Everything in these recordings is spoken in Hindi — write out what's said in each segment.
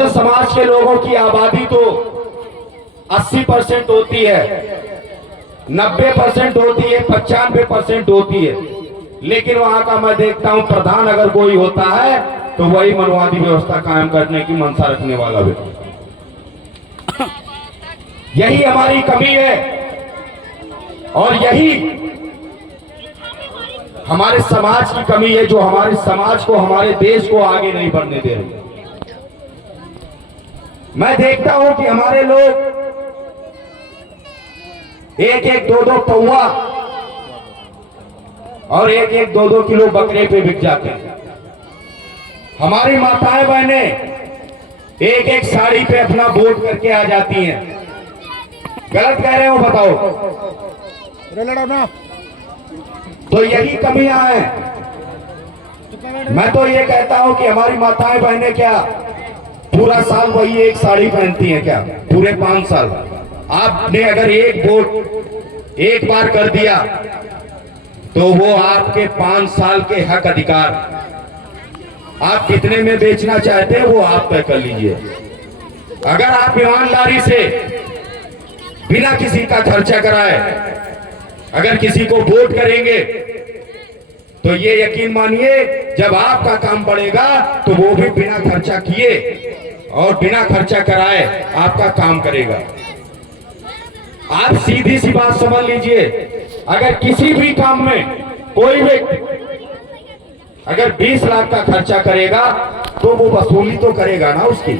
गुर्जर समाज के लोगों की आबादी तो 80% होती है, 90% होती है, 95% होती है, लेकिन वहां का मैं देखता हूं प्रधान अगर कोई होता है तो वही मनवादी व्यवस्था कायम करने की मंशा रखने वाला व्यक्ति। यही हमारी कमी है और यही हमारे समाज की कमी है, जो हमारे समाज को, हमारे देश को आगे नहीं बढ़ने दे रही। मैं देखता हूं कि हमारे लोग एक एक दो दो पौवा और एक एक दो दो किलो बकरे पे बिक जाते हैं। हमारी माताएं बहनें एक एक साड़ी पे अपना वोट करके आ जाती हैं। गलत कह रहे हो बताओ? तो यही कमियां हैं। मैं तो ये कहता हूं कि हमारी माताएं बहनें क्या पूरा साल वही एक साड़ी पहनती हैं क्या? पूरे 5 साल आपने अगर एक वोट एक बार कर दिया तो वो आपके 5 साल के हक अधिकार, आप कितने में बेचना चाहते हैं वो आप तय कर लीजिए। अगर आप ईमानदारी से बिना किसी का खर्चा कराए अगर किसी को वोट करेंगे तो ये यकीन मानिए जब आपका काम बढ़ेगा तो वो भी बिना खर्चा किए और बिना खर्चा कराए आपका काम करेगा। आप सीधी सी बात समझ लीजिए, अगर किसी भी काम में कोई व्यक्ति अगर 20 लाख का खर्चा करेगा तो वो वसूली तो करेगा ना उसकी।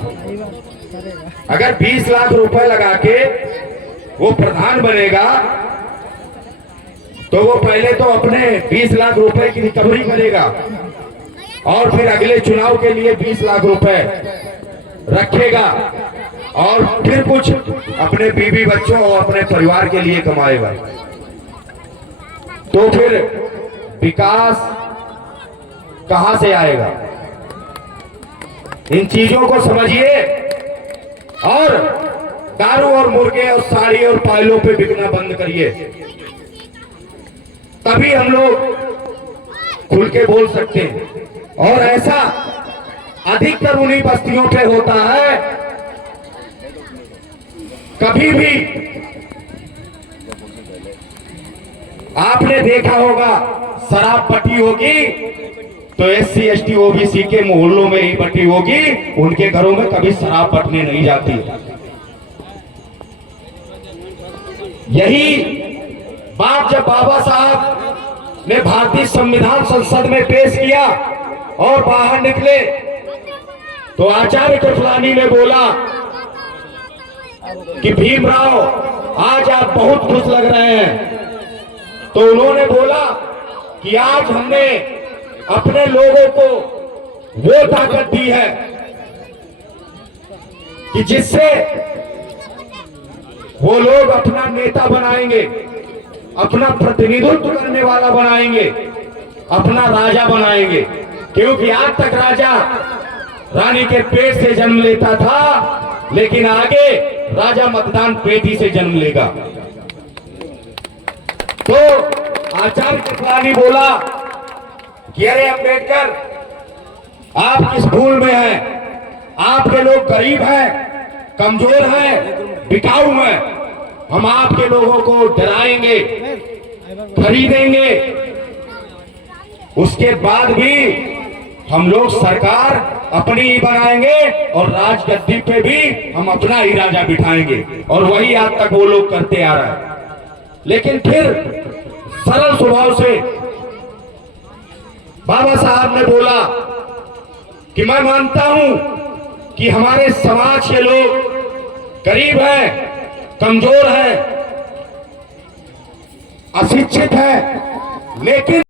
अगर 20 लाख रुपए लगा के वो प्रधान बनेगा तो वो पहले तो अपने 20 लाख रुपए की रिकवरी करेगा और फिर अगले चुनाव के लिए 20 लाख रुपए रखेगा और फिर कुछ अपने बीवी बच्चों और अपने परिवार के लिए कमाएगा। तो फिर विकास कहां से आएगा? इन चीजों को समझिए और दारू और मुर्गे और साड़ी और पायलों पे बिकना बंद करिए, तभी हम लोग खुल के बोल सकते हैं। और ऐसा अधिकतर उन्हीं बस्तियों पे होता है। कभी भी आपने देखा होगा शराब पट्टी होगी तो SC ST OBC के मोहल्लों में ही पट्टी होगी, उनके घरों में कभी शराब पटने नहीं जाती। यही बात जब बाबा साहब ने भारतीय संविधान संसद में पेश किया और बाहर निकले तो आचार्य कृपलानी ने बोला कि भीमराव आज आप बहुत खुश लग रहे हैं। तो उन्होंने बोला कि आज हमने अपने लोगों को वो ताकत दी है कि जिससे वो लोग अपना नेता बनाएंगे, अपना प्रतिनिधित्व करने वाला बनाएंगे, अपना राजा बनाएंगे। क्योंकि आज तक राजा रानी के पेट से जन्म लेता था, लेकिन आगे राजा मतदान पेटी से जन्म लेगा। तो आचार्य कृपलानी बोला कि अरे अंबेडकर आप किस भूल में हैं? आपके लोग गरीब हैं, कमजोर हैं, बिकाऊ हैं। हम आपके लोगों को डराएंगे, खरीदेंगे, उसके बाद भी हम लोग सरकार अपनी ही बनाएंगे और राजगद्दी पे भी हम अपना ही राजा बिठाएंगे। और वही आज तक वो लोग करते आ रहे हैं। लेकिन फिर सरल स्वभाव से बाबा साहब ने बोला कि मैं मानता हूं कि हमारे समाज के लोग गरीब हैं, कमजोर हैं, अशिक्षित हैं, लेकिन